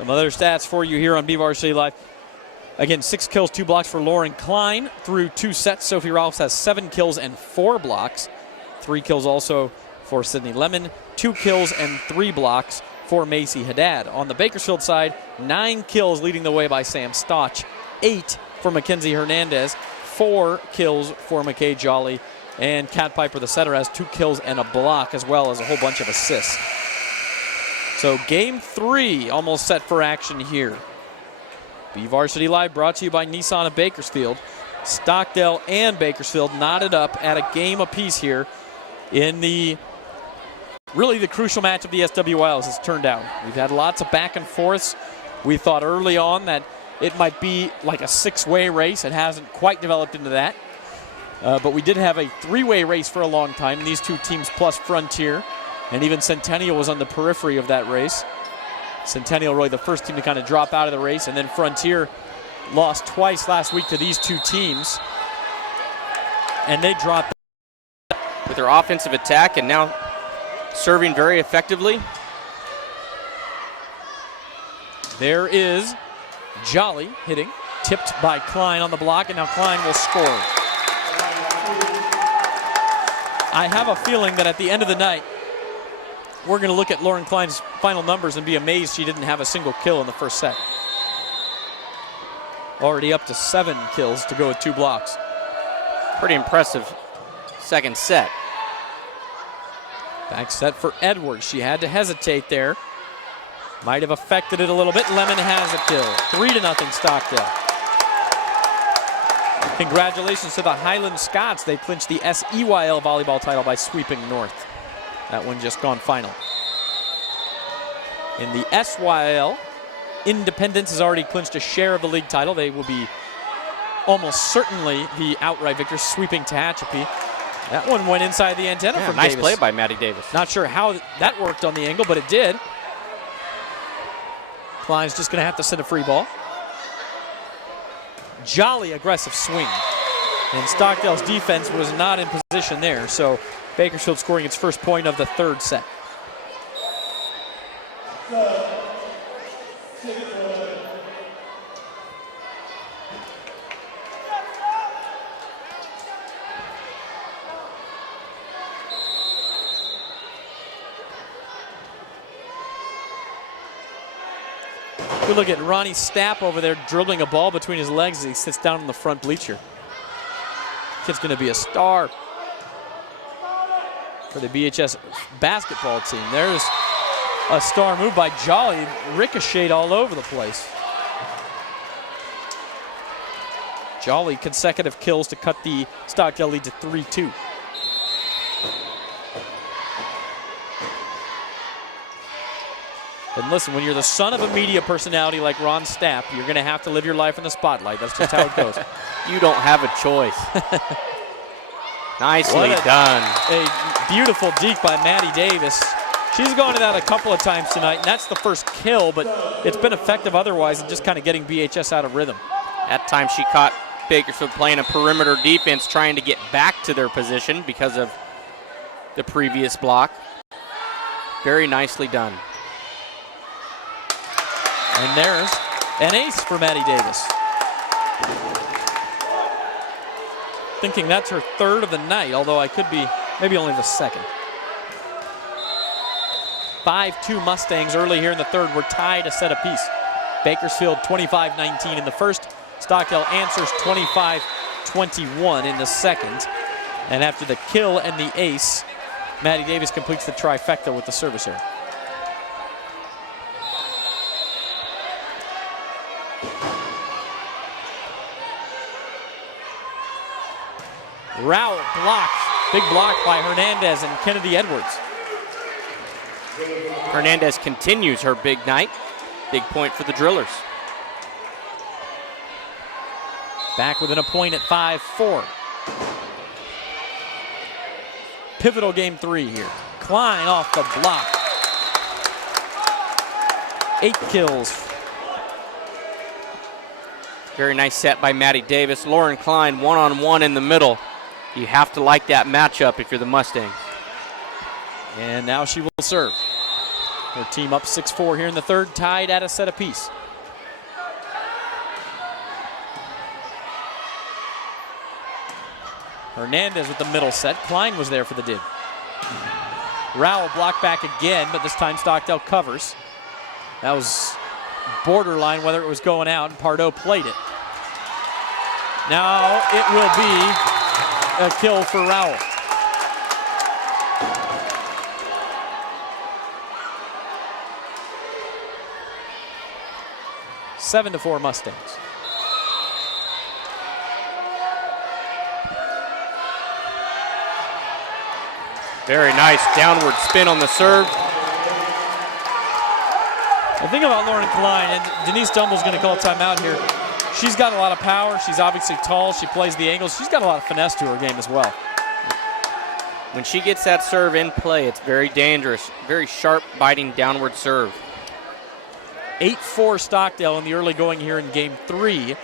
Some other stats for you here on BVarsity Live. Again, 6 kills, 2 blocks for Lauren Klein through 2 sets. Sophie Ralphs has 7 kills and 4 blocks. 3 kills also for Sydney Lemon. 2 kills and 3 blocks for Macy Haddad. On the Bakersfield side, 9 kills leading the way by Sam Stotch. 8 for Mackenzie Hernandez. 4 kills for McKay Jolly. And Kat Piper, the setter, has 2 kills and a block, as well as a whole bunch of assists. So game 3 almost set for action here. BVarsity Live brought to you by Nissan of Bakersfield. Stockdale and Bakersfield knotted up at a game apiece here in the crucial match of the SWIL as it's turned out. We've had lots of back and forths. We thought early on that it might be like a 6-way race. It hasn't quite developed into that. But we did have a 3-way race for a long time. These two teams plus Frontier. And even Centennial was on the periphery of that race. Centennial really the first team to kind of drop out of the race. And then Frontier lost twice last week to these two teams. And they dropped with their offensive attack and now serving very effectively. There is Jolly hitting, tipped by Klein on the block, and now Klein will score. I have a feeling that at the end of the night, we're going to look at Lauren Klein's final numbers and be amazed she didn't have a single kill in the first set. Already up to 7 kills to go with 2 blocks. Pretty impressive second set. Back set for Edwards. She had to hesitate there. Might have affected it a little bit. Lemon has a kill. 3-0 Stockdale. Congratulations to the Highland Scots. They clinched the SEYL volleyball title by sweeping North. That one just gone final. In the SYL, Independence has already clinched a share of the league title. They will be almost certainly the outright victors, sweeping Tehachapi. That one went inside the antenna from nice Davis. Play by Maddie Davis. Not sure how that worked on the angle, but it did. Klein's just going to have to send a free ball. Jolly aggressive swing. And Stockdale's defense was not in position there, so Bakersfield scoring its first point of the third set. Good look at Ronnie Stapp over there dribbling a ball between his legs as he sits down on the front bleacher. Kid's going to be a star for the BHS basketball team. There's a star move by Jolly, ricocheted all over the place. Jolly consecutive kills to cut the Stockdale lead to 3-2. And listen, when you're the son of a media personality like Ron Stapp, you're going to have to live your life in the spotlight. That's just how it goes. You don't have a choice. Nicely done. A beautiful deke by Maddie Davis. She's gone to that a couple of times tonight, and that's the first kill, but it's been effective otherwise and just kind of getting BHS out of rhythm. At times she caught Bakersfield playing a perimeter defense, trying to get back to their position because of the previous block. Very nicely done. And there's an ace for Maddie Davis. Thinking that's her third of the night, although I could be maybe only the second. 5-2 Mustangs early here in the third. We're tied a set apiece. Bakersfield 25-19 in the first. Stockdale answers 25-21 in the second. And after the kill and the ace, Maddie Davis completes the trifecta with the service error. Rowell blocked. Big block by Hernandez and Kennedy Edwards. Hernandez continues her big night. Big point for the Drillers. Back within a point at 5-4. Pivotal game 3 here. Klein off the block. 8 kills. Very nice set by Maddie Davis. Lauren Klein one-on-one in the middle. You have to like that matchup if you're the Mustangs. And now she will serve. Their team up 6-4 here in the third, tied at a set apiece. Hernandez with the middle set. Klein was there for the did. Rowell blocked back again, but this time Stockdale covers. That was borderline whether it was going out, and Pardo played it. Now it will be a kill for Rowell. Seven to 4 Mustangs. Very nice downward spin on the serve. The thing about Lauren Klein, and Denise Dumble's going to call timeout here, she's got a lot of power. She's obviously tall. She plays the angles. She's got a lot of finesse to her game as well. When she gets that serve in play, it's very dangerous. Very sharp, biting downward serve. 8-4 Stockdale in the early going here in game 3.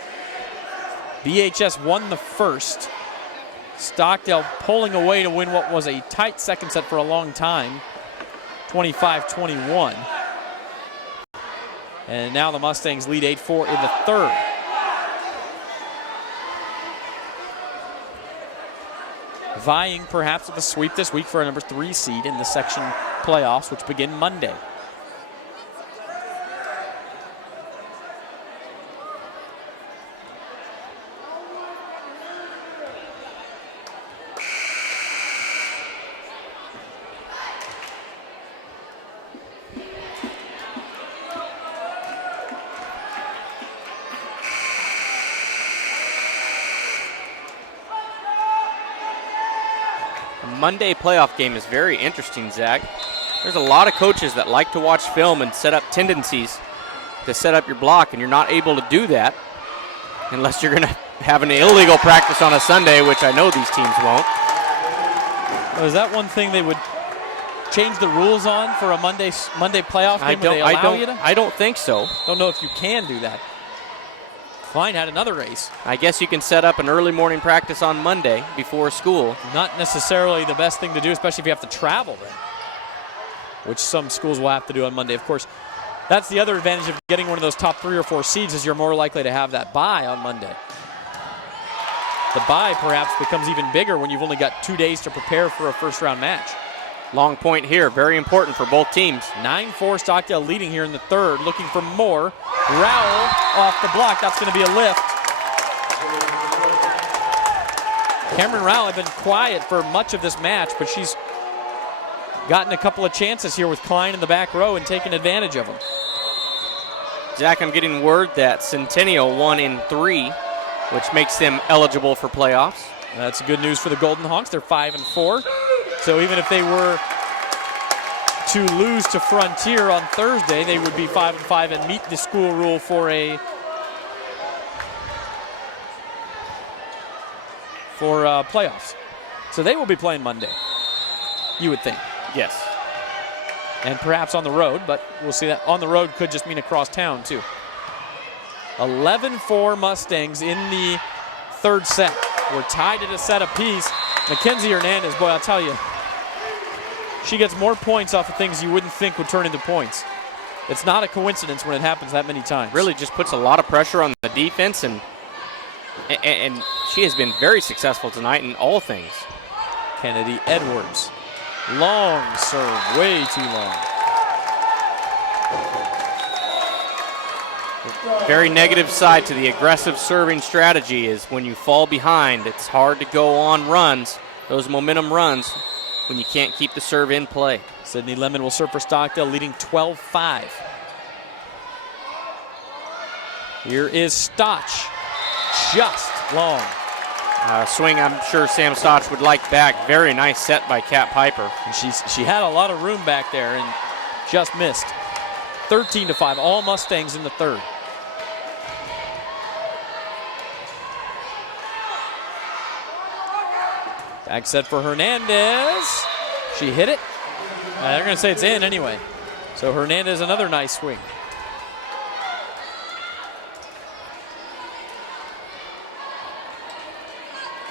BHS won the first. Stockdale pulling away to win what was a tight second set for a long time, 25-21. And now the Mustangs lead 8-4 in the third. Vying perhaps with a sweep this week for a number 3 seed in the section playoffs, which begin Monday. Monday playoff game is very interesting, Zach. There's a lot of coaches that like to watch film and set up tendencies to set up your block, and you're not able to do that unless you're going to have an illegal practice on a Sunday, which I know these teams won't. Is that one thing they would change the rules on for a Monday playoff game? I don't think so. Don't know if you can do that. Klein had another race. I guess you can set up an early morning practice on Monday before school. Not necessarily the best thing to do, especially if you have to travel then, which some schools will have to do on Monday. Of course, that's the other advantage of getting one of those top 3 or 4 seeds is you're more likely to have that bye on Monday. The bye perhaps becomes even bigger when you've only got 2 days to prepare for a first-round match. Long point here, very important for both teams. 9-4 Stockdale leading here in the third, looking for more. Rowell off the block, that's going to be a lift. Cameron Rowell had been quiet for much of this match, but she's gotten a couple of chances here with Klein in the back row and taken advantage of them. Zach, I'm getting word that Centennial won in 3, which makes them eligible for playoffs. That's good news for the Golden Hawks. They're 5-4. So even if they were to lose to Frontier on Thursday, they would be 5-5 and meet the school rule for playoffs. So they will be playing Monday, you would think. Yes. And perhaps on the road, but we'll see that. On the road could just mean across town, too. 11-4 Mustangs in the third set. We're tied at a set apiece. Mackenzie Hernandez, boy, I'll tell you, she gets more points off of things you wouldn't think would turn into points. It's not a coincidence when it happens that many times. Really just puts a lot of pressure on the defense, and she has been very successful tonight in all things. Kennedy Edwards. Long serve, way too long. Very negative side to the aggressive serving strategy is when you fall behind, it's hard to go on runs, those momentum runs, when you can't keep the serve in play. Sydney Lemon will serve for Stockdale, leading 12-5. Here is Stotch, just long. Swing I'm sure Sam Stotch would like back. Very nice set by Kat Piper. And she had a lot of room back there and just missed. 13-5, all Mustangs in the third. Back set for Hernandez. She hit it. They're going to say it's in anyway. So Hernandez, another nice swing.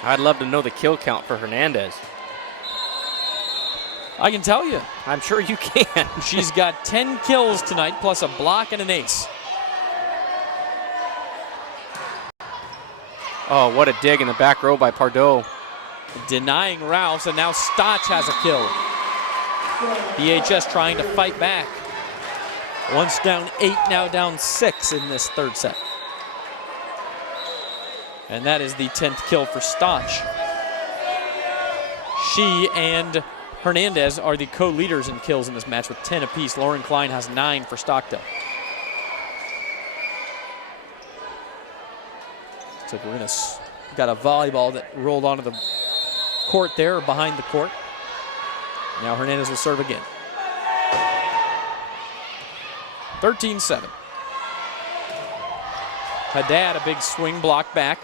I'd love to know the kill count for Hernandez. I can tell you. I'm sure you can. She's got 10 kills tonight, plus a block and an ace. Oh, what a dig in the back row by Pardo. Denying Rouse, and now Stotch has a kill. BHS trying to fight back. Once down 8, now down 6 in this third set. And that is the 10th kill for Stotch. She and Hernandez are the co-leaders in kills in this match with 10 apiece. Lauren Klein has 9 for Stockdale. So we're gonna got a volleyball that rolled onto the court there, or behind the court. Now Hernandez will serve again. 13-7. Haddad, a big swing block back.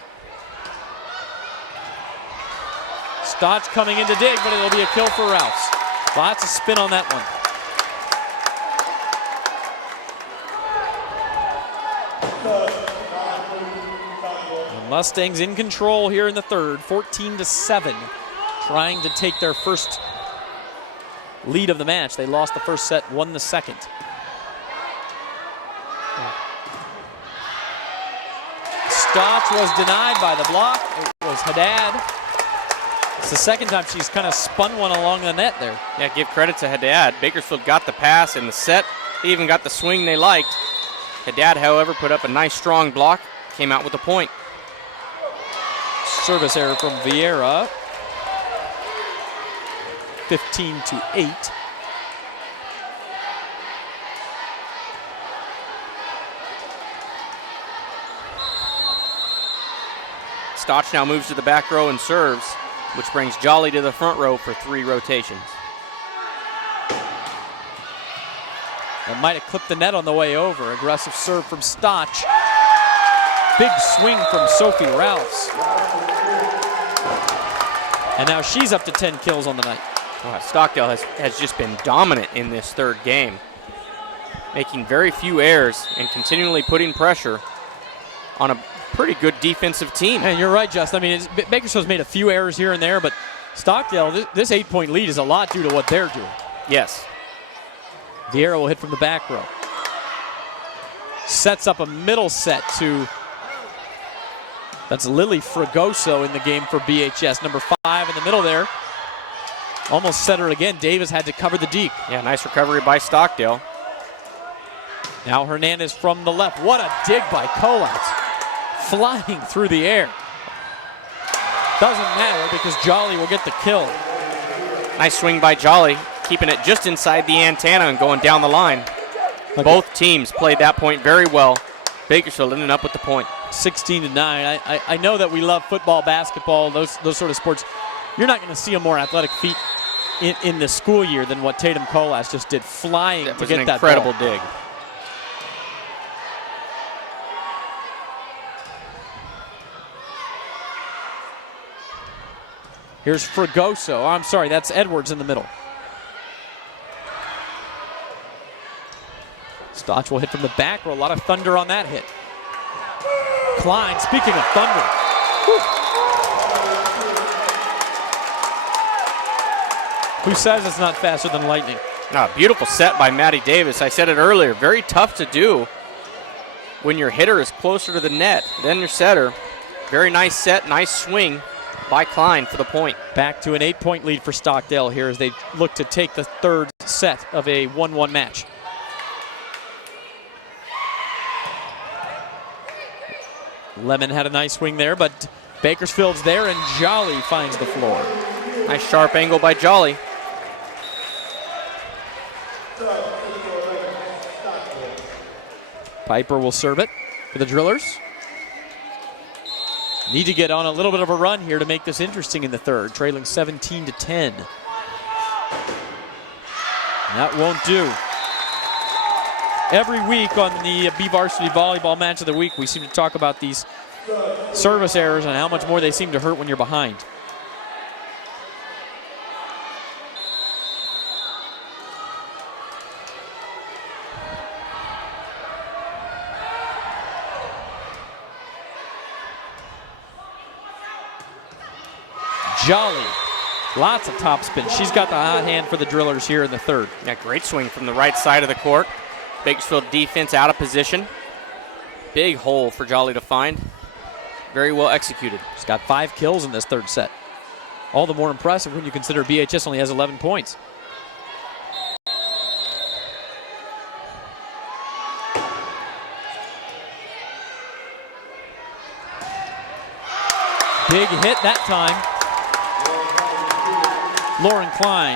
Stotch coming in to dig, but it'll be a kill for Rouse. Lots of spin on that one. The Mustangs in control here in the third, 14-7, trying to take their first lead of the match. They lost the first set, won the second. Stotch was denied by the block. It was Haddad. It's the second time she's kind of spun one along the net there. Yeah, give credit to Haddad. Bakersfield got the pass in the set. They even got the swing they liked. Haddad, however, put up a nice strong block, came out with a point. Service error from Vieira. 15-8. Stotch now moves to the back row and serves, which brings Jolly to the front row for 3 rotations. That might have clipped the net on the way over. Aggressive serve from Stotch. Big swing from Sophie Rouse. And now she's up to 10 kills on the night. Stockdale has just been dominant in this third game, making very few errors and continually putting pressure on a pretty good defensive team. And you're right, Justin. I mean, Bakersfield's made a few errors here and there, but Stockdale, this 8-point lead is a lot due to what they're doing. Yes. Vieira will hit from the back row. Sets up a middle set to, that's Lily Fragoso in the game for BHS. Number 5 in the middle there. Almost set her again. Davis had to cover the deke. Yeah, nice recovery by Stockdale. Now Hernandez from the left. What a dig by Colas. Flying through the air. Doesn't matter because Jolly will get the kill. Nice swing by Jolly, keeping it just inside the antenna and going down the line. Okay. Both teams played that point very well. Bakersfield ended up with the point. 16-9. I know that we love football, basketball, those sort of sports. You're not going to see a more athletic feat in the school year than what Tatum Colas just did, flying to get that ball. That was an incredible dig. Here's Fragoso. Oh, I'm sorry, that's Edwards in the middle. Stotch will hit from the back row. A lot of thunder on that hit. Klein, speaking of thunder. Who says it's not faster than lightning? Beautiful set by Maddie Davis. I said it earlier, very tough to do when your hitter is closer to the net than your setter. Very nice set, nice swing by Klein for the point. Back to an 8-point lead for Stockdale here as they look to take the third set of a 1-1 match. Lemon had a nice swing there, but Bakersfield's there and Jolly finds the floor. Nice sharp angle by Jolly. Piper will serve it for the Drillers. Need to get on a little bit of a run here to make this interesting in the third, trailing 17-10. That won't do. Every week on the BVarsity Volleyball Match of the Week, we seem to talk about these service errors and how much more they seem to hurt when you're behind. Jolly Lots of topspin. She's got the hot hand for the Drillers here in the third. Yeah, great swing from the right side of the court. Bakersfield defense out of position. Big hole for Jolly to find. Very well executed. She's got 5 kills in this third set. All the more impressive when you consider BHS only has 11 points. Big hit that time. Lauren Klein.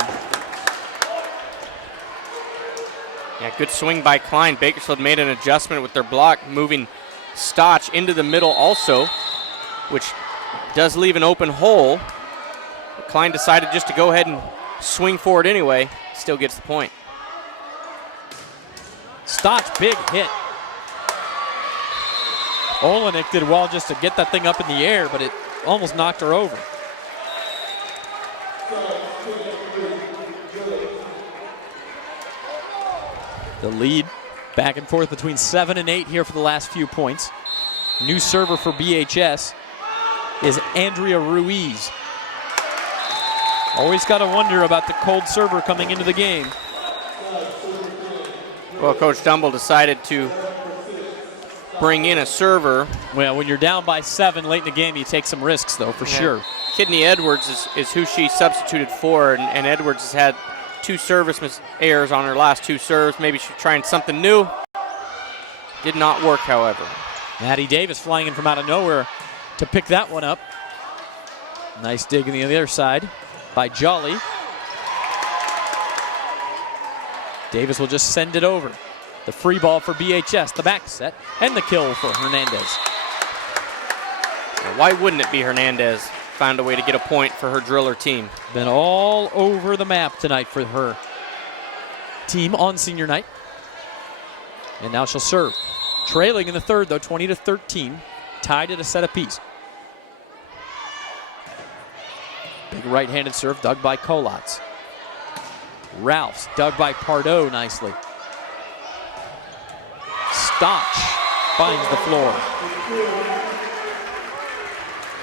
Yeah, good swing by Klein. Bakersfield made an adjustment with their block, moving Stotch into the middle also, which does leave an open hole. Klein decided just to go ahead and swing forward anyway. Still gets the point. Stotch, big hit. Olenek did well just to get that thing up in the air, but it almost knocked her over. The lead back and forth between 7 and 8 here for the last few points. New server for BHS is Andrea Ruiz. Always got to wonder about the cold server coming into the game. Well, Coach Dumble decided to bring in a server. Well, when you're down by 7 late in the game, you take some risks, though, for sure. Kidney Edwards is who she substituted for, and Edwards has had 2 service errors on her last 2 serves. Maybe she's trying something new. Did not work, however. Maddie Davis flying in from out of nowhere to pick that one up. Nice dig on the other side by Jolly. Davis will just send it over. The free ball for BHS, the back set, and the kill for Hernandez. Now, why wouldn't it be Hernandez? Found a way to get a point for her Driller team. Been all over the map tonight for her team on senior night. And now she'll serve. Trailing in the third, though, 20-13. Tied at a set apiece. Big right-handed serve dug by Kolatz. Ralphs dug by Pardo nicely. Stotch finds the floor.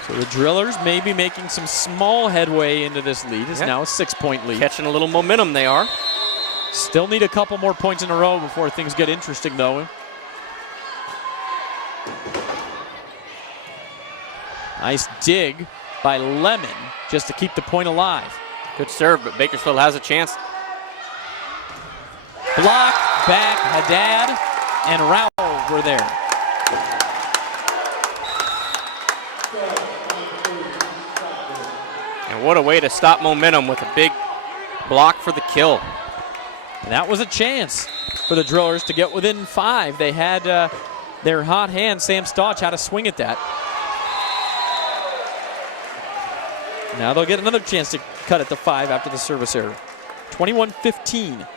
So the Drillers may be making some small headway into this lead. It's now a 6-point lead. Catching a little momentum they are. Still need a couple more points in a row before things get interesting, though. Nice dig by Lemon just to keep the point alive. Good serve, but Bakersfield has a chance. Block, back, Haddad, and Rowell were there. And what a way to stop momentum with a big block for the kill. And that was a chance for the Drillers to get within 5. They had their hot hand, Sam Stotch, had a swing at that. Now they'll get another chance to cut it to 5 after the service error. 21-15.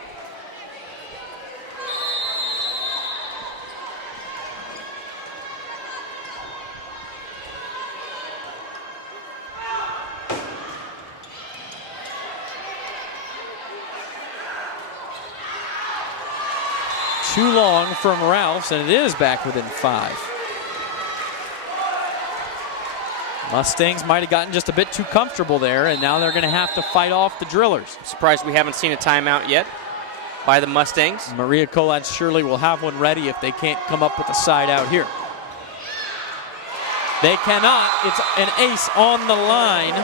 Too long from Ralphs, and it is back within 5. Mustangs might have gotten just a bit too comfortable there, and now they're going to have to fight off the Drillers. Surprised we haven't seen a timeout yet by the Mustangs. Maria Kolatz surely will have one ready if they can't come up with a side out here. They cannot. It's an ace on the line.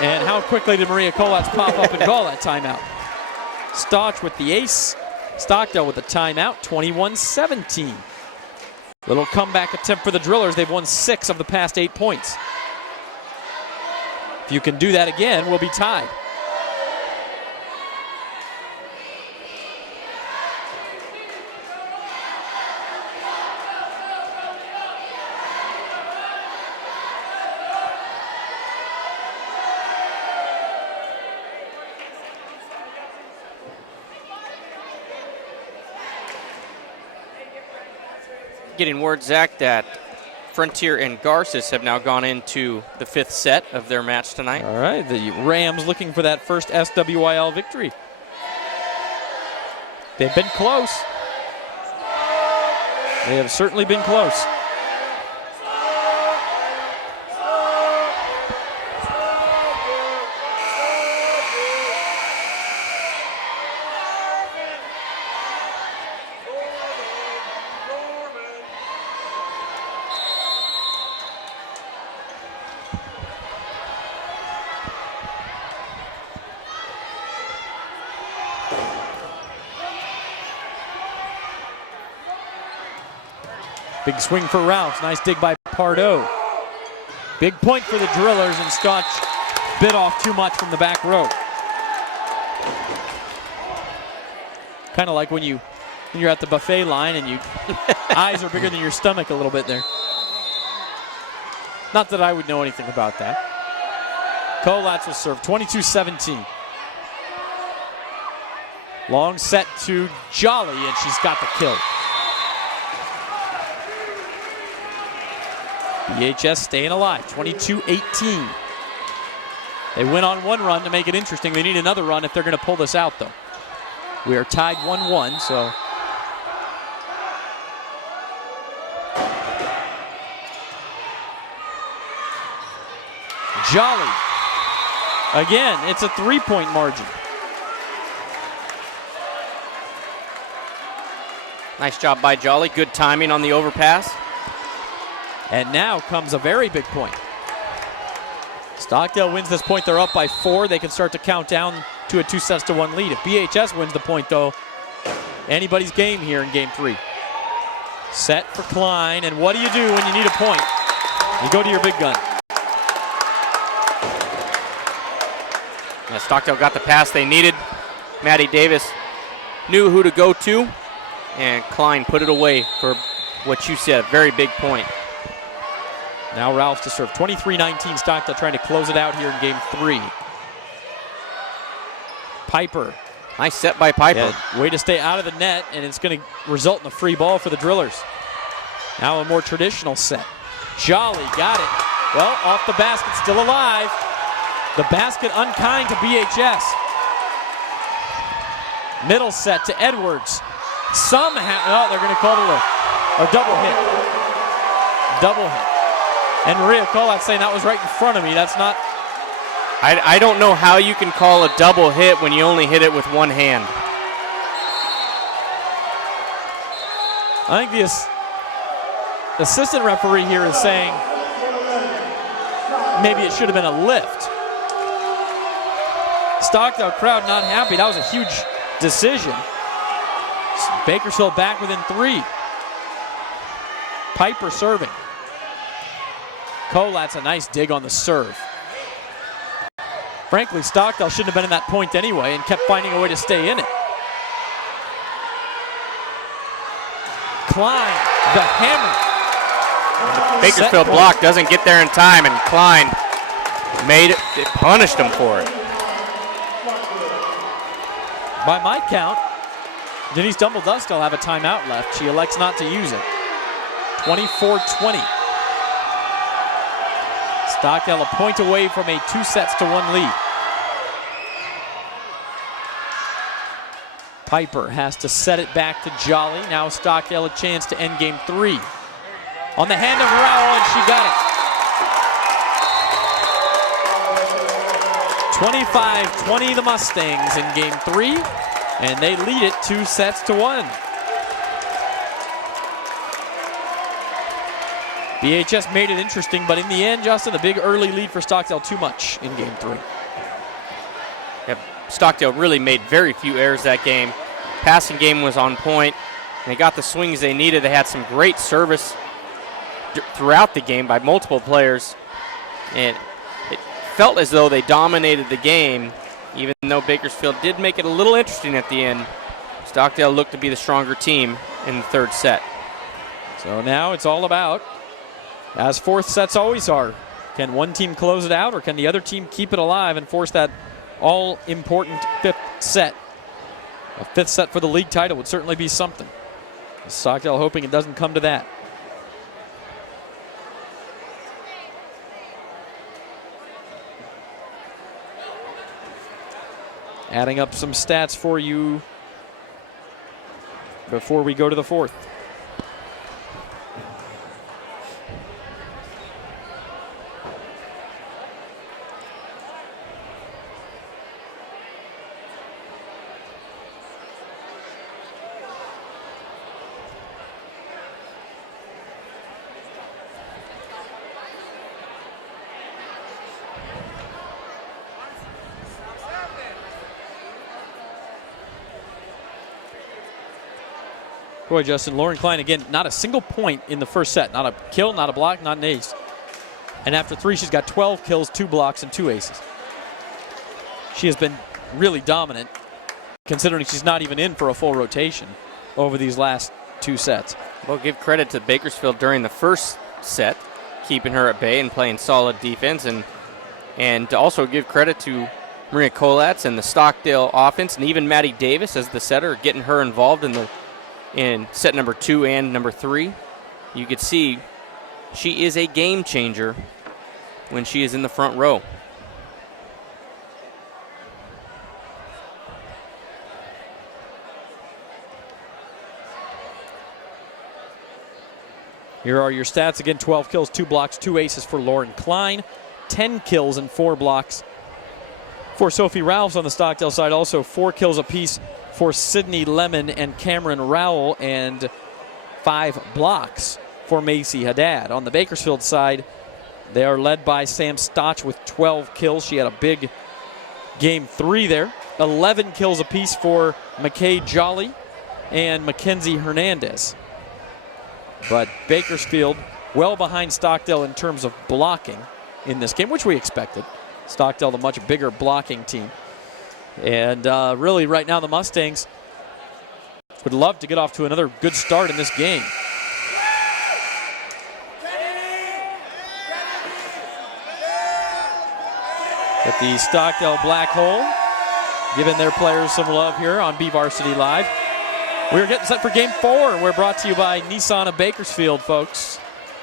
And how quickly did Maria Kolatz pop up and call that timeout? Stotch with the ace. Stockdale with the timeout, 21-17. Little comeback attempt for the Drillers. They've won 6 of the past 8 points. If you can do that again, we'll be tied. Getting word, Zach, that Frontier and Garces have now gone into the 5th set of their match tonight. All right, the Rams looking for that first SWYL victory. They've been close. They have certainly been close. Big swing for Rouse. Nice dig by Pardo. Big point for the Drillers, and Scotch bit off too much from the back row. Kind of like when you're at the buffet line and you eyes are bigger than your stomach a little bit there. Not that I would know anything about that. Kolatz will serve 22-17. Long set to Jolly, and she's got the kill. BHS staying alive, 22-18. They win on one run to make it interesting. They need another run if they're going to pull this out, though. We are tied 1-1, so. Jolly. Again, it's a 3-point margin. Nice job by Jolly. Good timing on the overpass. And now comes a very big point. Stockdale wins this point. They're up by 4. They can start to count down to a 2-1 lead. If BHS wins the point, though, anybody's game here in game 3. Set for Klein, and what do you do when you need a point? You go to your big gun. Yeah, Stockdale got the pass they needed. Maddie Davis knew who to go to, and Klein put it away for what you said, a very big point. Now Rouse to serve. 23-19, Stockdale trying to close it out here in game 3. Piper. Nice set by Piper. Yeah, way to stay out of the net, and it's going to result in a free ball for the Drillers. Now a more traditional set. Jolly got it. Well, off the basket, still alive. The basket unkind to BHS. Middle set to Edwards. Somehow, oh, they're going to call it a double hit. Double hit. And Maria Kolatz saying that was right in front of me. That's not. I don't know how you can call a double hit when you only hit it with one hand. I think the assistant referee here is saying maybe it should have been a lift. Stockdale crowd not happy. That was a huge decision. Bakersfield back within 3. Piper serving. Kolatz, a nice dig on the serve. Frankly, Stockdale shouldn't have been in that point anyway and kept finding a way to stay in it. Klein, the hammer. Bakersfield block doesn't get there in time, and Klein punished him for it. By my count, Denise Dumbledore does still have a timeout left. She elects not to use it. 24-20. Stockdale a point away from a 2-1 lead. Piper has to set it back to Jolly. Now Stockdale a chance to end game 3. On the hand of Rowell, and she got it. 25-20 the Mustangs in game 3, and they lead it 2-1. BHS made it interesting, but in the end, Justin, a big early lead for Stockdale, too much in game 3. Yep. Stockdale really made very few errors that game. Passing game was on point. They got the swings they needed. They had some great service throughout the game by multiple players. And it felt as though they dominated the game, even though Bakersfield did make it a little interesting at the end. Stockdale looked to be the stronger team in the third set. So now it's all about, as fourth sets always are, can one team close it out or can the other team keep it alive and force that all-important 5th set? A 5th set for the league title would certainly be something. Stockdale hoping it doesn't come to that. Adding up some stats for you before we go to the 4th. Boy, Justin, Lauren Klein, again, not a single point in the first set. Not a kill, not a block, not an ace. And after 3, she's got 12 kills, 2 blocks, and 2 aces. She has been really dominant, considering she's not even in for a full rotation over these last 2 sets. Well, give credit to Bakersfield during the first set, keeping her at bay and playing solid defense, and to also give credit to Maria Kolatz and the Stockdale offense, and even Maddie Davis as the setter, getting her involved in set number 2 and number 3. You could see she is a game changer when she is in the front row. Here are your stats. Again, 12 kills, 2 blocks, 2 aces for Lauren Klein. 10 kills and 4 blocks for Sophie Ralphs on the Stockdale side. Also 4 kills apiece for Sydney Lemon and Cameron Rowell, and 5 blocks for Macy Haddad. On the Bakersfield side, they are led by Sam Stotch with 12 kills. She had a big game 3 there. 11 kills apiece for McKay Jolly and Mackenzie Hernandez. But Bakersfield well behind Stockdale in terms of blocking in this game, which we expected. Stockdale, the much bigger blocking team. And really right now the Mustangs would love to get off to another good start in this game. But the Stockdale Black Hole giving their players some love here on BVarsity Live. We're getting set for game 4. We're brought to you by Nissan of Bakersfield, folks.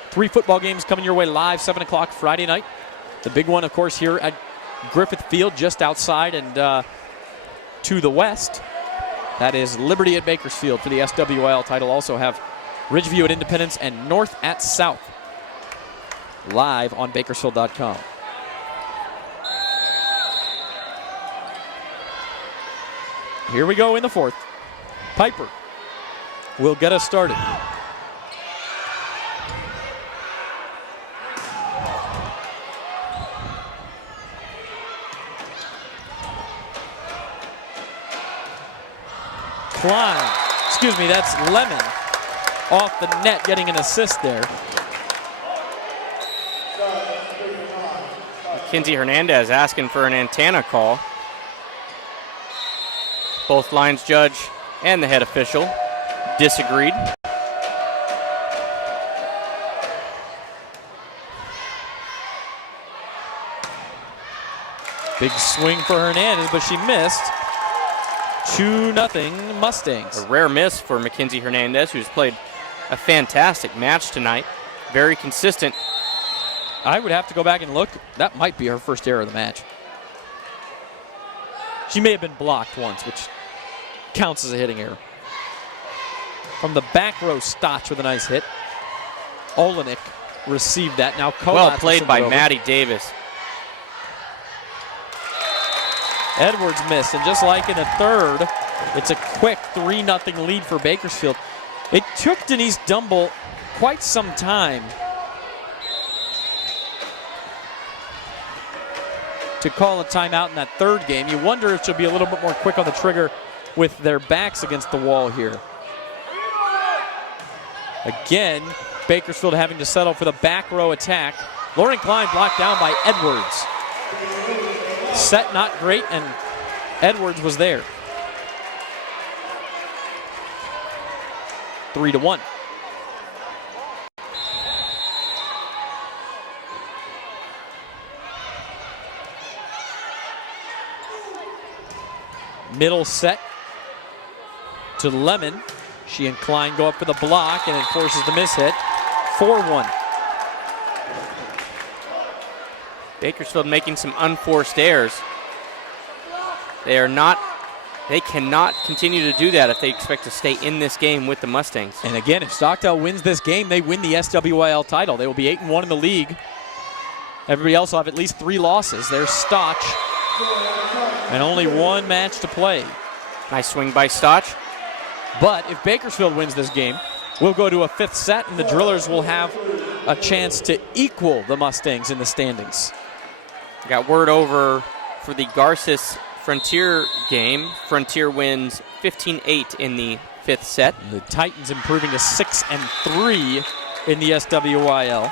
3 football games coming your way live, 7 o'clock Friday night. The big one, of course, here at Griffith Field, just outside and to the west. That is Liberty at Bakersfield for the SWIL title. Also have Ridgeview at Independence and North at South live on Bakersfield.com. Here we go in the 4th. Piper will get us started. Klein, excuse me, that's Lemon off the net getting an assist there. Mackenzie Hernandez asking for an antenna call. Both lines judge and the head official disagreed. Big swing for Hernandez, but she missed. 2-0 Mustangs. A rare miss for Mackenzie Hernandez, who's played a fantastic match tonight. Very consistent. I would have to go back and look. That might be her first error of the match. She may have been blocked once, which counts as a hitting error. From the back row, Stotch with a nice hit. Olenek received that. Now Kolatz well played by Maddie Davis. Edwards missed, and just like in the 3rd, it's a quick 3-0 lead for Bakersfield. It took Denise Dumble quite some time to call a timeout in that 3rd game. You wonder if she'll be a little bit more quick on the trigger with their backs against the wall here. Again, Bakersfield having to settle for the back row attack. Lauren Klein blocked down by Edwards. Set not great, and Edwards was there. 3-1. Middle set to Lemon. She and Klein go up for the block, and it forces the mishit. 4-1. Bakersfield making some unforced errors. They cannot continue to do that if they expect to stay in this game with the Mustangs. And again, if Stockdale wins this game, they win the SWIL title. They will be 8-1 in the league. Everybody else will have at least 3 losses. There's Stotch. And only 1 match to play. Nice swing by Stotch. But if Bakersfield wins this game, we'll go to a 5th set, and the Drillers will have a chance to equal the Mustangs in the standings. Got word over for the Garces Frontier game. Frontier wins 15-8 in the fifth set. The Titans improving to 6-3 in the SWYL.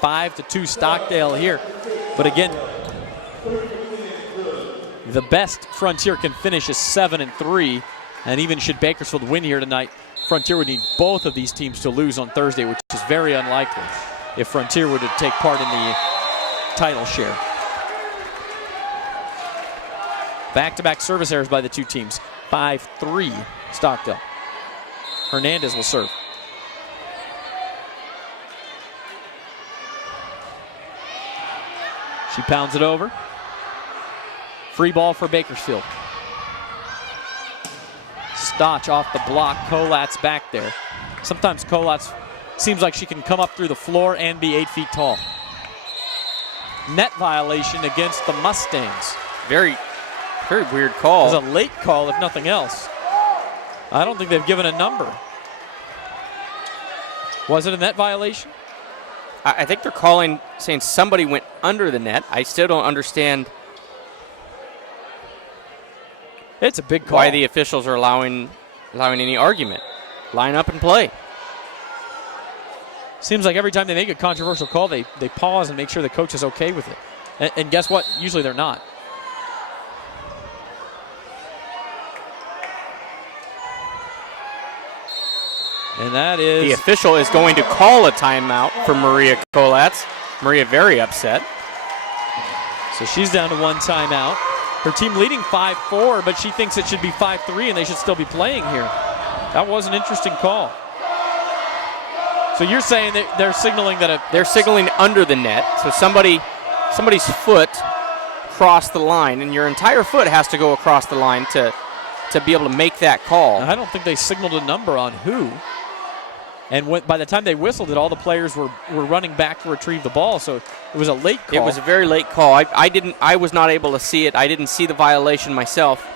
5-2 Stockdale here. But again, the best Frontier can finish is 7-3. And even should Bakersfield win here tonight, Frontier would need both of these teams to lose on Thursday, which is very unlikely if Frontier were to take part in the title share. Back-to-back service errors by the two teams. 5-3 Stockdale. Hernandez will serve. She pounds it over. Free ball for Bakersfield. Stotch off the block. Kolatz back there. Sometimes Kolatz seems like she can come up through the floor and be 8 feet tall. Net violation against the Mustangs. Very weird call. It was a late call, if nothing else. I don't think they've given a number. Was it a net violation? I think they're calling, saying somebody went under the net. I still don't understand It's a big call. why the officials are allowing any argument. Line up and play. Seems like every time they make a controversial call, they pause and make sure the coach is okay with it. And guess what? Usually they're not. And that is... The official is going to call a timeout for Maria Kolatz. Maria very upset. So she's down to one timeout. Her team leading 5-4, but she thinks it should be 5-3 and they should still be playing here. That was an interesting call. So you're saying that they're signaling that they're signaling under the net. So somebody's foot crossed the line, and your entire foot has to go across the line to be able to make that call. I don't think they signaled a number on who. And by the time they whistled it, all the players were running back to retrieve the ball. So it was a late call. It was a very late call. I was not able to see it. I didn't see the violation myself.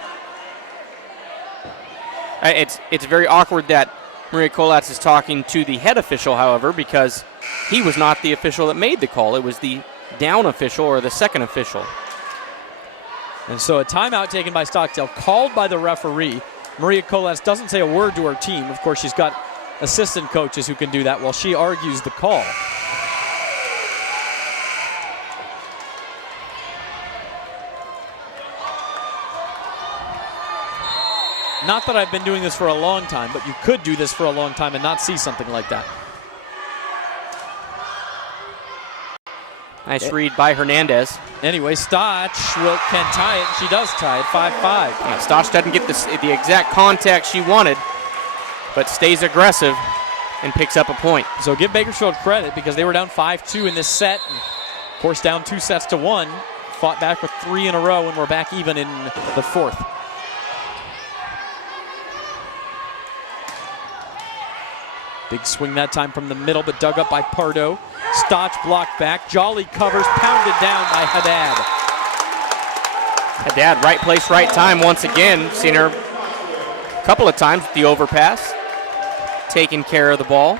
It's very awkward that Maria Kolatz is talking to the head official, however, because he was not the official that made the call. It was the down official or the second official. And so a timeout taken by Stockdale, called by the referee. Maria Kolatz doesn't say a word to her team. Of course, she's got assistant coaches who can do that while she argues the call. Not that I've been doing this for a long time, but you could do this for a long time and not see something like that. Nice read by Hernandez. Anyway, Stotch can tie it. She does tie it, 5-5. Yeah, Stotch doesn't get the exact contact she wanted, but stays aggressive and picks up a point. So give Bakersfield credit because they were down 5-2 in this set. And of course, down 2-1. Fought back with 3 in a row, and we're back even in the fourth. Big swing that time from the middle, but dug up by Pardo. Stotch blocked back. Jolly covers, pounded down by Haddad. Haddad, right place, right time once again. Seen her a couple of times with the overpass. Taking care of the ball.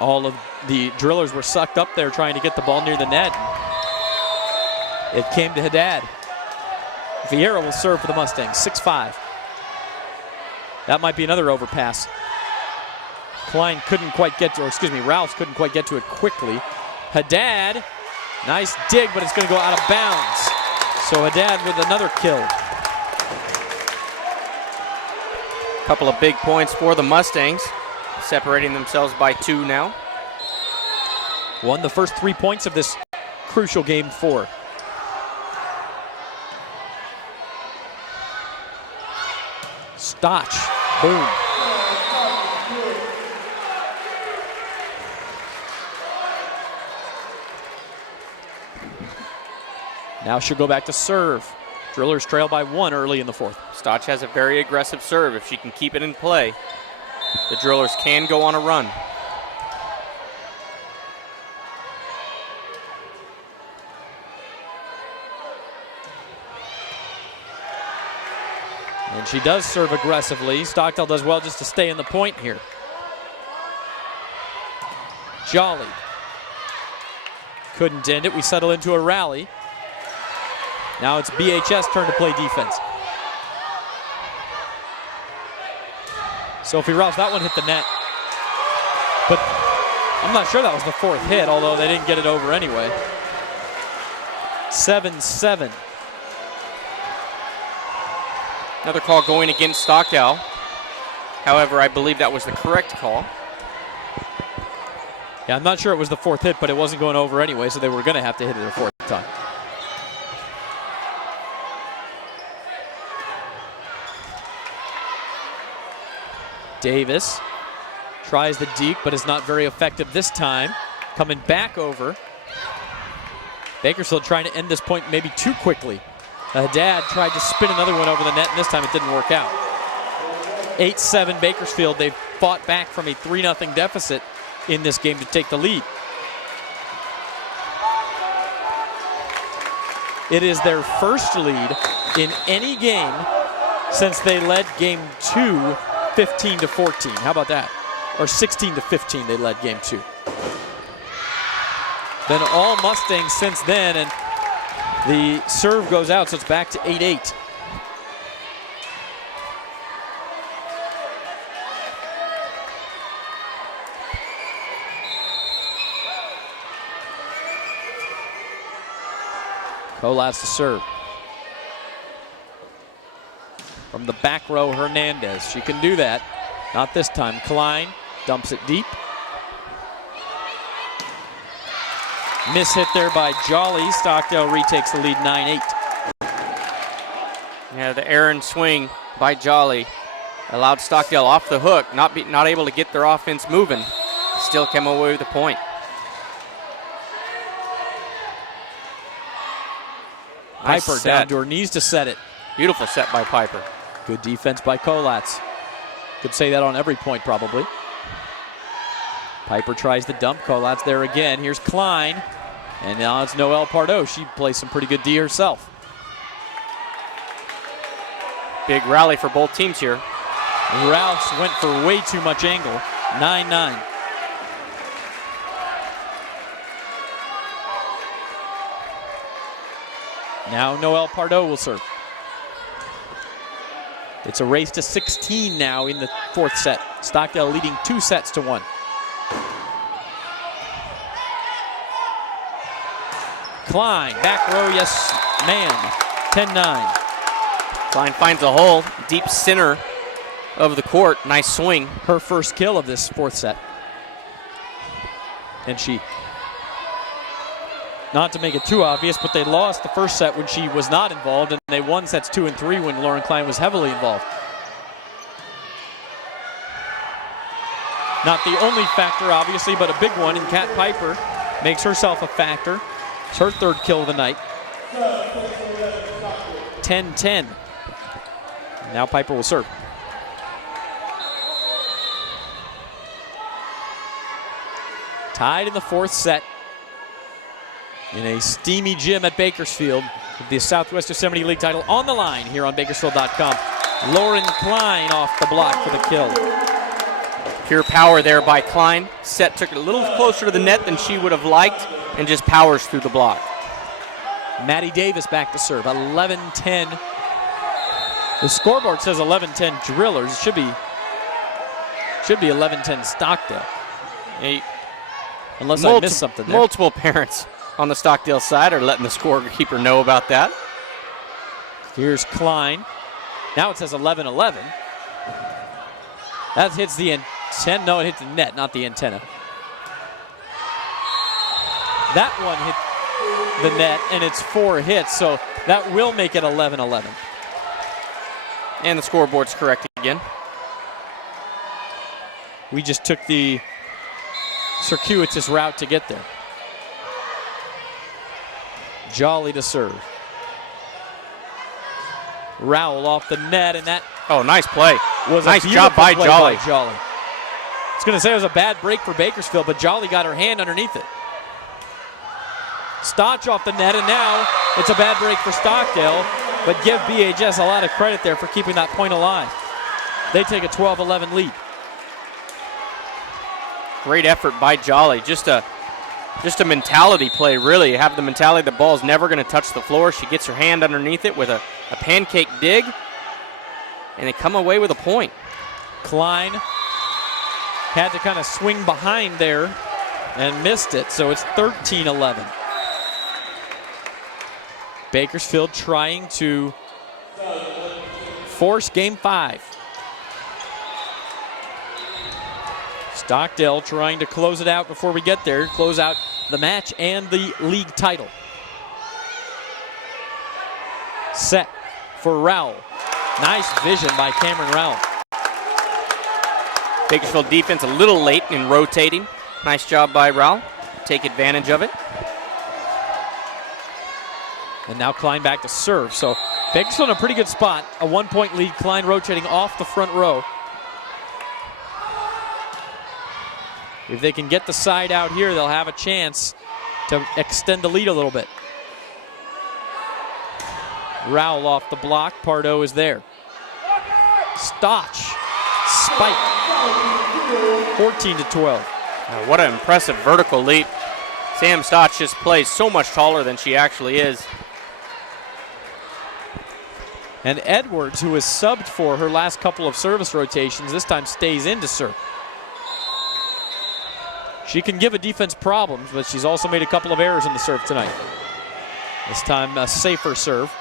All of the drillers were sucked up there trying to get the ball near the net. It came to Haddad. Vieira will serve for the Mustangs, 6-5. That might be another overpass. Klein couldn't quite get to, or excuse me, Rouse couldn't quite get to it quickly. Haddad, nice dig, but it's going to go out of bounds. So Haddad with another kill. Couple of big points for the Mustangs, separating themselves by 2 now. Won the first 3 points of this crucial game 4. Stotch, boom. Now she'll go back to serve. Drillers trail by 1 early in the fourth. Stotch has a very aggressive serve. If she can keep it in play, the Drillers can go on a run. And she does serve aggressively. Stockdale does well just to stay in the point here. Jolly. Couldn't end it. We settle into a rally. Now it's BHS turn to play defense. Sophie Rouse, that one hit the net. But I'm not sure that was the fourth hit, although they didn't get it over anyway. 7-7. Another call going against Stockdale. However, I believe that was the correct call. Yeah, I'm not sure it was the fourth hit, but it wasn't going over anyway, so they were going to have to hit it a fourth time. Davis tries the deke, but is not very effective this time. Coming back over. Bakersfield trying to end this point maybe too quickly. Haddad tried to spin another one over the net, and this time it didn't work out. 8-7 Bakersfield. They've fought back from a 3-0 deficit in this game to take the lead. It is their first lead in any game since they led game 2 15-14. How about that? Or 16-15 they led game 2. Then all Mustangs since then, and the serve goes out, so it's back to 8-8. Colat's to serve. From the back row, Hernandez. She can do that. Not this time. Klein dumps it deep. Miss hit there by Jolly. Stockdale retakes the lead 9-8. Yeah, the errant swing by Jolly allowed Stockdale off the hook, not able to get their offense moving. Still came away with the point. Nice Piper set. down to her knees to set it. Beautiful set by Piper. Good defense by Colat's. Could say that on every point probably. Piper tries the dump. Colat's there again. Here's Klein. And now it's Noelle Pardo. She plays some pretty good D herself. Big rally for both teams here. Rouse went for way too much angle. 9-9. Now Noelle Pardo will serve. It's a race to 16 now in the fourth set. Stockdale leading 2-1. Klein, back row, yes, ma'am. 10-9. Klein finds a hole, deep center of the court. Nice swing. Her first kill of this fourth set. And she, not to make it too obvious, but they lost the first set when she was not involved, and they won sets 2 and 3 when Lauren Klein was heavily involved. Not the only factor, obviously, but a big one, and Kat Piper makes herself a factor. It's her third kill of the night. 10-10. Now Piper will serve. Tied in the fourth set. In a steamy gym at Bakersfield, with the Southwest Yosemite League title on the line here on Bakersfield.com. Lauren Klein off the block for the kill. Pure power there by Klein. Set took it a little closer to the net than she would have liked and just powers through the block. Maddie Davis back to serve. 11-10. The scoreboard says 11-10 Drillers. It should be 11-10 Stockdale. Unless I missed something there. Multiple parents on the Stockdale side are letting the scorekeeper know about that. Here's Klein. Now it says 11-11. That hits the antenna. No, it hit the net, not the antenna. That one hit the net, and it's 4 hits, so that will make it 11-11. And the scoreboard's correct again. We just took the circuitous route to get there. Jolly to serve. Rowell off the net, and that nice play. Was nice a job by play Jolly. by Jolly. I was going to say it was a bad break for Bakersfield, but Jolly got her hand underneath it. Stotch off the net, and now it's a bad break for Stockdale, but give BHS a lot of credit there for keeping that point alive. They take a 12-11 lead. Great effort by Jolly. Just a just a mentality play, really. You have the mentality the ball's never going to touch the floor. She gets her hand underneath it with a pancake dig, and they come away with a point. Klein had to kind of swing behind there and missed it, so it's 13-11. Bakersfield trying to force game 5. Stockdale trying to close it out before we get there, close out the match and the league title. Set for Rowell. Nice vision by Cameron Rowell. Bakersfield defense a little late in rotating. Nice job by Rowell. Take advantage of it. And now Klein back to serve. So Bakersfield in a pretty good spot. A 1-point lead. Klein rotating off the front row. If they can get the side out here, they'll have a chance to extend the lead a little bit. Rowell off the block. Pardo is there. Stotch. Spike. 14-12. What an impressive vertical leap. Sam Stotch just plays so much taller than she actually is. And Edwards, who has subbed for her last couple of service rotations, this time stays in to serve. She can give a defense problems, but she's also made a couple of errors in the serve tonight. This time a safer serve.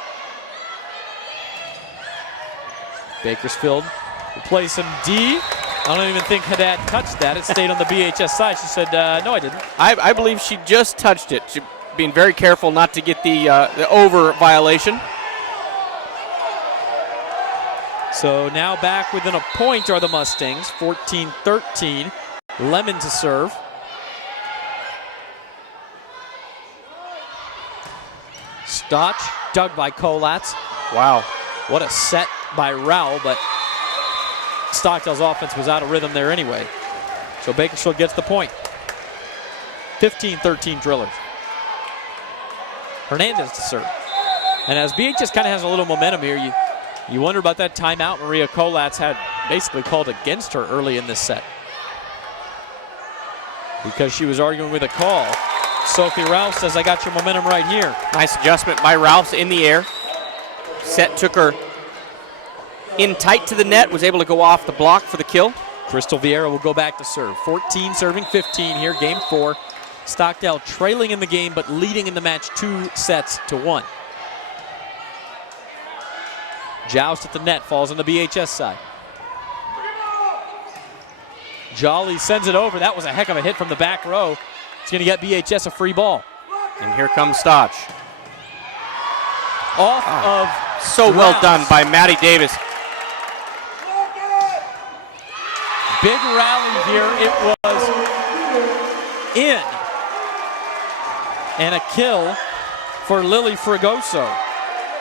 Bakersfield will play some D. I don't even think Haddad touched that. It stayed on the BHS side. She said, no, I didn't. I believe she just touched it. She's being very careful not to get the over violation. So now back within a point are the Mustangs. 14-13. Lemon to serve. Stotch, dug by Kolatz. Wow. What a set by Rowell, but Stockdale's offense was out of rhythm there anyway. So Bakersfield gets the point. 15-13 Drillers. Hernandez to serve. And as BHS kind of has a little momentum here, you wonder about that timeout Maria Kolatz had basically called against her early in this set, because she was arguing with a call. Sophie Rouse says, I got your momentum right here. Nice adjustment by Rouse in the air. Set took her in tight to the net, was able to go off the block for the kill. Crystal Vieira will go back to serve. 14 serving 15 here, game 4. Stockdale trailing in the game, but leading in the match 2-1. Joust at the net, falls on the BHS side. Jolly sends it over. That was a heck of a hit from the back row. It's going to get BHS a free ball. And here comes Stotch. Off of so Rouse. Well done by Maddie Davis. Big rally here. It was in. And a kill for Lily Fragoso.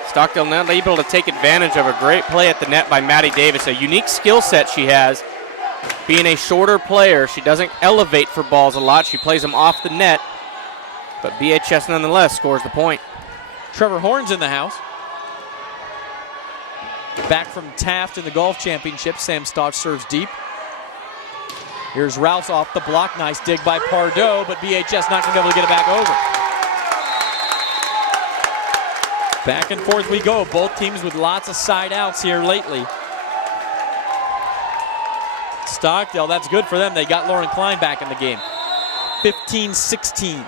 Stockdale not able to take advantage of a great play at the net by Maddie Davis. A unique skill set she has. Being a shorter player, she doesn't elevate for balls a lot. She plays them off the net. But BHS nonetheless scores the point. Trevor Horn's in the house. Back from Taft in the golf championship. Sam Stotch serves deep. Here's Rouse off the block. Nice dig by Pardo, but BHS not going to be able to get it back over. Back and forth we go. Both teams with lots of side outs here lately. Stockdale, that's good for them. They got Lauren Klein back in the game. 15-16.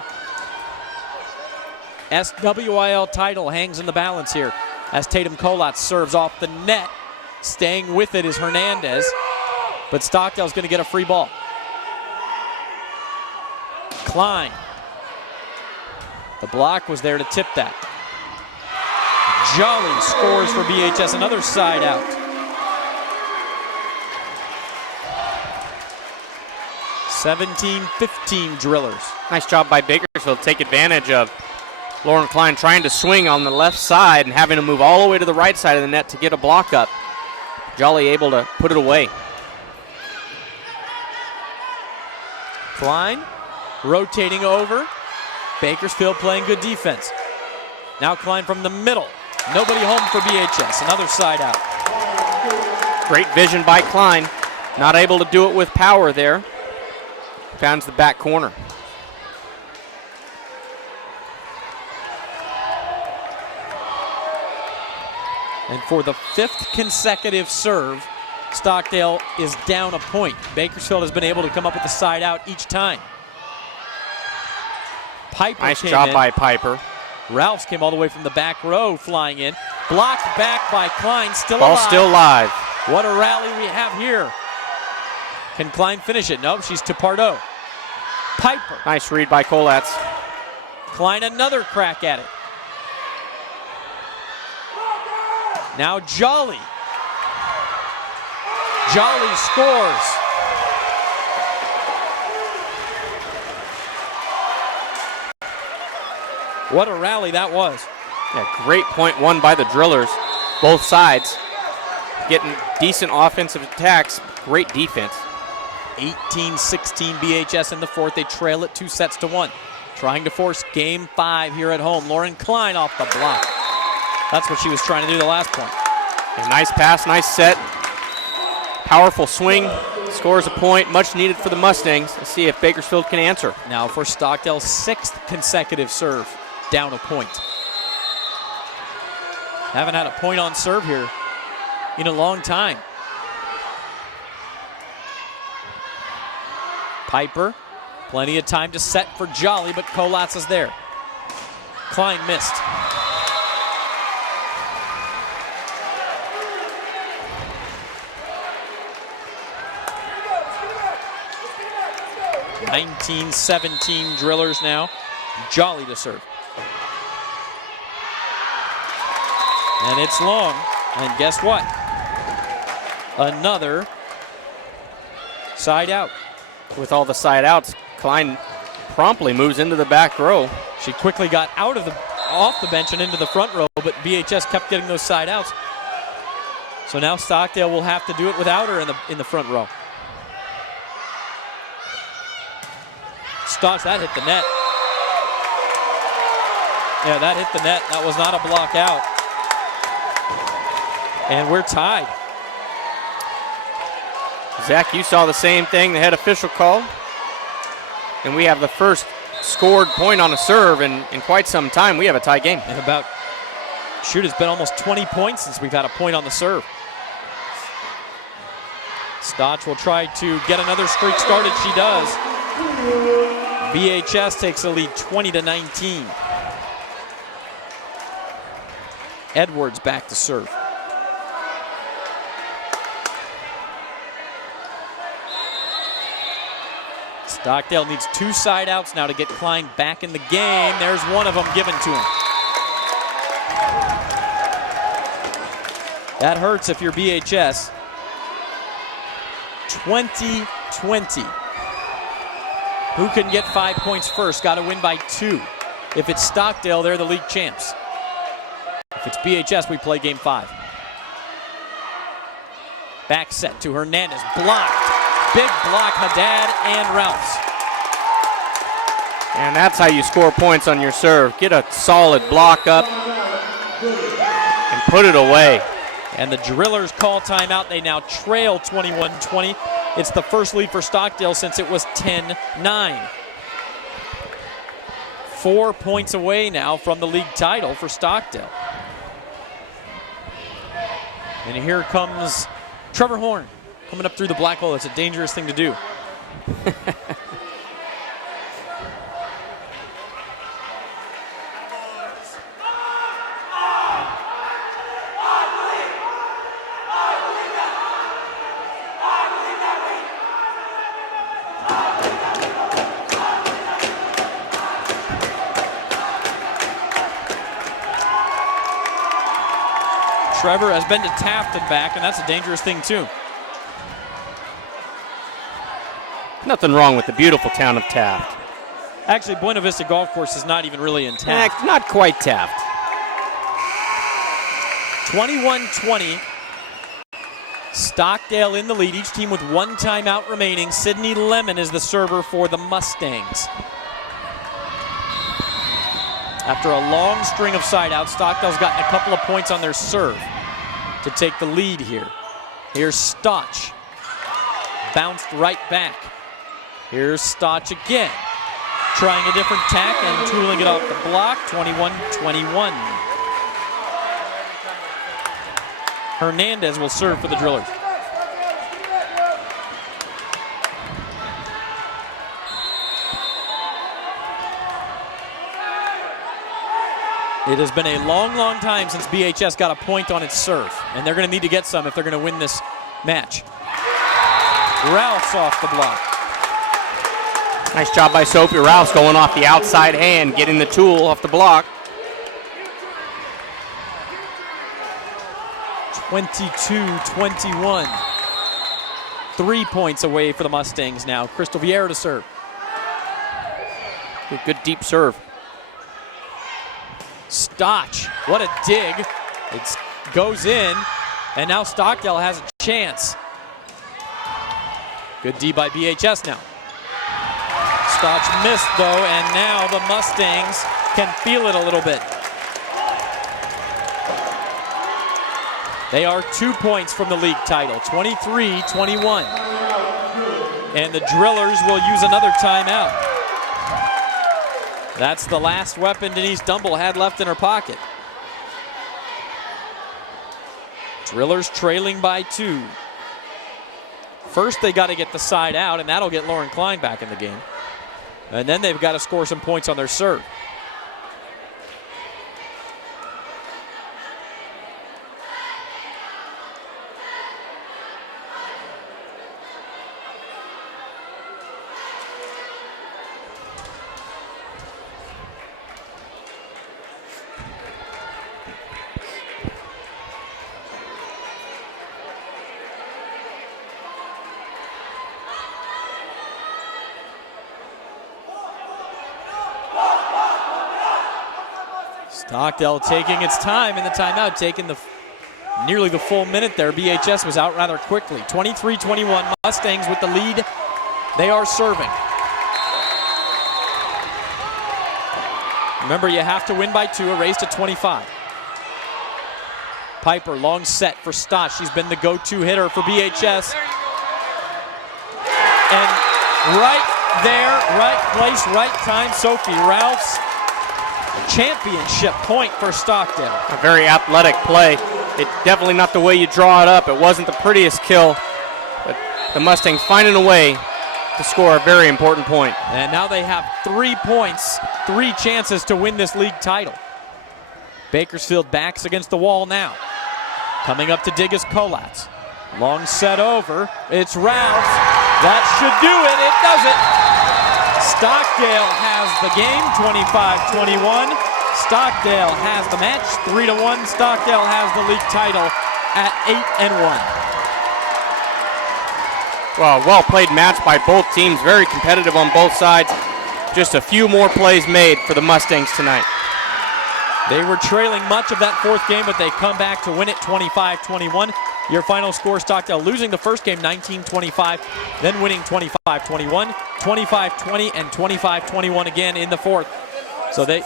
SWIL title hangs in the balance here as Tatum Kolatz serves off the net. Staying with it is Hernandez, but Stockdale's going to get a free ball. Klein. The block was there to tip that. Jolly scores for BHS, another side out. 17-15 Drillers. Nice job by Bakersfield to take advantage of Lauren Klein trying to swing on the left side and having to move all the way to the right side of the net to get a block up. Jolly able to put it away. Klein rotating over. Bakersfield playing good defense. Now Klein from the middle. Nobody home for BHS. Another side out. Great vision by Klein. Not able to do it with power there. Found the back corner. And for the 5th consecutive serve, Stockdale is down a point. Bakersfield has been able to come up with the side out each time. Piper Nice came job in. by Piper. Ralphs came all the way from the back row flying in. Blocked back by Klein, still Ball alive. still live. What a rally we have here. Can Klein finish it? Nope, she's to Pardo. Piper. Nice read by Kolatz. Klein another crack at it. Now Jolly. Jolly scores. What a rally that was. Yeah, great point won by the Drillers. Both sides getting decent offensive attacks. Great defense. 18-16 BHS in the 4th. They trail it 2-1. Trying to force game 5 here at home. Lauren Klein off the block. That's what she was trying to do the last point. A nice pass, nice set. Powerful swing. Scores a point. Much needed for the Mustangs. Let's see if Bakersfield can answer. Now for Stockdale's 6th consecutive serve. Down a point. Haven't had a point on serve here in a long time. Piper, plenty of time to set for Jolly, but Kolatz is there. Klein missed. (19-17) Drillers now. Jolly to serve. And it's long. And guess what? Another side out. With all the side outs, Klein promptly moves into the back row. She quickly got off the bench and into the front row, but BHS kept getting those side outs. So now Stockdale will have to do it without her in the front row. Stotch, that hit the net. Yeah, that hit the net. That was not a block out. And we're tied. Zach, you saw the same thing, the head official call. And we have the first scored point on a serve in quite some time. We have a tie game. And it's been almost 20 points since we've had a point on the serve. Stotch will try to get another streak started. She does. BHS takes the lead 20-19. Edwards back to serve. Stockdale needs 2 side outs now to get Klein back in the game. There's one of them given to him. That hurts if you're BHS. 20-20. Who can get 5 points first? Got to win by 2. If it's Stockdale, they're the league champs. If it's BHS, we play game 5. Back set to Hernandez. Blocked. Big block, Haddad and Ralphs. And that's how you score points on your serve. Get a solid block up and put it away. And the Drillers call timeout. They now trail 21-20. It's the first lead for Stockdale since it was 10-9. 4 points away now from the league title for Stockdale. And here comes Trevor Horn coming up through the black hole. It's a dangerous thing to do. Trevor has been to Taft and back, and that's a dangerous thing too. Nothing wrong with the beautiful town of Taft. Actually, Buena Vista Golf Course is not even really in Taft. Not quite Taft. 21-20. Stockdale in the lead, each team with 1 timeout remaining. Sydney Lemon is the server for the Mustangs. After a long string of side outs, Stockdale's gotten a couple of points on their serve to take the lead here. Here's Stotch. Bounced right back. Here's Stotch again. Trying a different tack and tooling it off the block. 21-21. Hernandez will serve for the Drillers. It has been a long, long time since BHS got a point on its serve, and they're going to need to get some if they're going to win this match. Rouse off the block. Nice job by Sophie Rouse going off the outside hand, getting the tool off the block. 22-21. 3 points away for the Mustangs now. Crystal Vieira to serve. Good deep serve. Stotch, what a dig. It goes in, and now Stockdale has a chance. Good D by BHS now. Stotch missed though, and now the Mustangs can feel it a little bit. They are 2 points from the league title, 23-21. And the Drillers will use another timeout. That's the last weapon Denise Dumble had left in her pocket. Drillers trailing by 2. First they got to get the side out, and that'll get Lauren Klein back in the game. And then they've got to score some points on their serve. Stockdale taking its time in the timeout, taking nearly the full minute there. BHS was out rather quickly. 23-21, Mustangs with the lead. They are serving. Remember, you have to win by 2, a race to 25. Piper, long set for Stott. She's been the go-to hitter for BHS. And right there, right place, right time, Sophie Rouse. Championship point for Stockdale. A very athletic play. It's definitely not the way you draw it up. It wasn't the prettiest kill, but the Mustangs finding a way to score a very important point. And now they have 3 points, 3 chances to win this league title. Bakersfield backs against the wall now. Coming up to dig is Kolatz. Long set over. It's Rouse. That should do it. It does it. Stockdale has the game, 25-21. Stockdale has the match, 3-1. Stockdale has the league title at 8-1. Well, well-played match by both teams. Very competitive on both sides. Just a few more plays made for the Mustangs tonight. They were trailing much of that fourth game, but they come back to win it 25-21. Your final score, Stockdale losing the first game 19-25, then winning 25-21, 25-20, and 25-21 again in the fourth. So they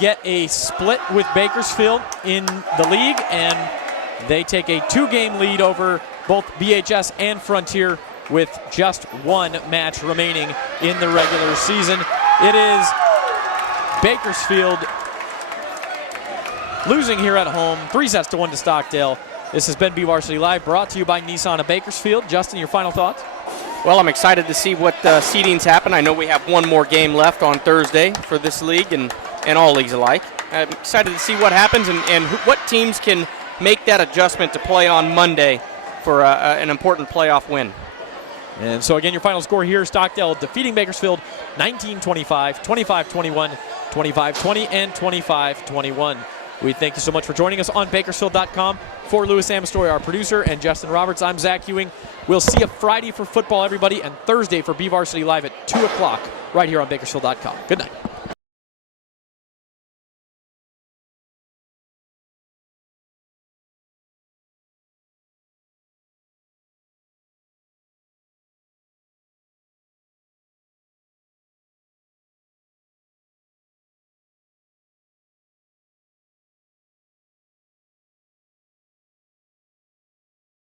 get a split with Bakersfield in the league, and they take a 2-game lead over both BHS and Frontier with just 1 match remaining in the regular season. It is Bakersfield losing here at home, 3-1 to Stockdale. This has been BVarsity Live, brought to you by Nissan of Bakersfield. Justin, your final thoughts? Well, I'm excited to see what seedings happen. I know we have one more game left on Thursday for this league and all leagues alike. I'm excited to see what happens and what teams can make that adjustment to play on Monday for an important playoff win. And so again, your final score here, Stockdale defeating Bakersfield 19-25, 25-21, 25-20, and 25-21. We thank you so much for joining us on Bakersfield.com. For Louis Amastori, our producer, and Justin Roberts, I'm Zach Ewing. We'll see you Friday for football, everybody, and Thursday for BVarsity Live at 2 o'clock right here on Bakersfield.com. Good night.